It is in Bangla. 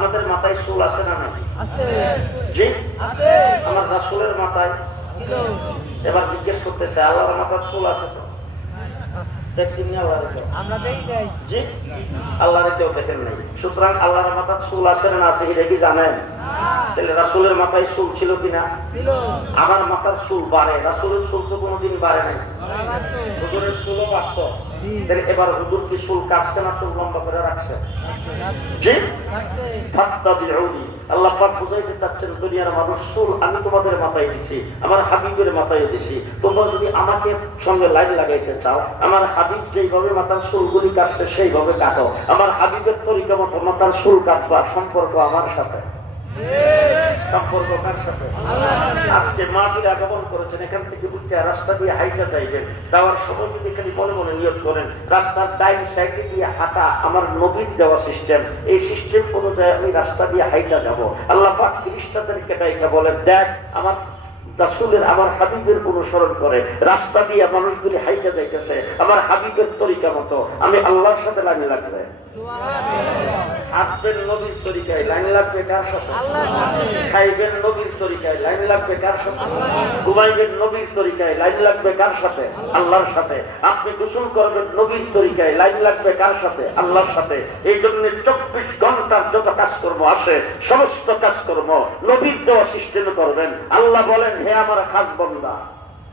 আপনাদের মাথায় চুল আছে না নাই? আছে জি আছে আমার রাসূলের মাথায়। ছিল এবার জিজ্ঞেস করতেছে আল্লাহর মাথার চুল আছে তো? দেখছেন না আল্লাহর কেউ? আমরা দেখি নাই জি আল্লাহর কেউ দেখেন নাই। সুতরাং আল্লাহর মাথার চুল আছে না আছে এটা কি জানেন? তাহলে রাসূলের মাথায় চুল ছিল কিনা? ছিল আমার মাথার চুল বাড়ে, রাসূলের চুল তো কোনোদিন বাড়ে নাই। বাড়তো হুজুরের চুলও বাড়তো। জি তাহলে এবার হুজুর কি চুল কাটছে না চুল লম্বা করে রাখছে? রাখছে জি রাখছে ফাত্তাবিউনি। আল্লাহ পাক বুঝাইতে চাচ্ছেন দুনিয়ার মানুষ চুল আমি তোমাদের মাথায় দিছি, আমার হাবিবের মাথায় দিছি। তোমরা যদি আমাকে সঙ্গে লাইন লাগাইতে চাও, আমার হাবিব যেইভাবে মাথার চুলগুলি কাটছে সেইভাবে কাটো। আমার হাবিবের তরিকা মতো মাথার চুল কাটবা, সম্পর্ক আমার সাথে। সম্পর্ক কার সাথে? আজকে মাহফিল আগমন করেছেন, এখান থেকে উঠতে রাস্তা দিয়ে হাইটা যাইবেন, যাওয়ার সময় যদি খালি মনে মনে নিয়ত করেন রাস্তার ডাইন সাইডে দিয়ে হাঁটা আমার নবীর দেওয়া সিস্টেম, এই সিস্টেম অনুযায়ী আমি রাস্তা দিয়ে হাইটা যাব। আল্লাহ পাক ফেরেশতাদেরকে ডাইকা বলেন, দেখ আমার রাসূলের আমার হাবিবের অনুসরণ করে রাস্তা দিয়ে মানুষগুলি হাইটা যাইতেছে আমার হাবিবের তরিকা মতো, আমি আল্লাহর সাথে লাইন লাগবে। হাঁটবেন নবীর তরিকায়, লাইন লাগবে কার সাথে? খাইবেন নবীর তরিকায়, লাইন লাগবে কার সাথে? ঘুমাইবেন নবীর তরিকায়, লাইন লাগবে কার সাথে? আল্লাহর সাথে। আপনি গোসল করবেন নবীর তরিকায়, লাইন লাগবে কার সাথে? আল্লাহর সাথে। এই জন্য 24 ঘন্টার যত কাজকর্ম আসে সমস্ত কাজকর্ম নবীর দেওয়া সিস্টেমে করবেন। আল্লাহ বলেন, হে আমার খাস বান্দা,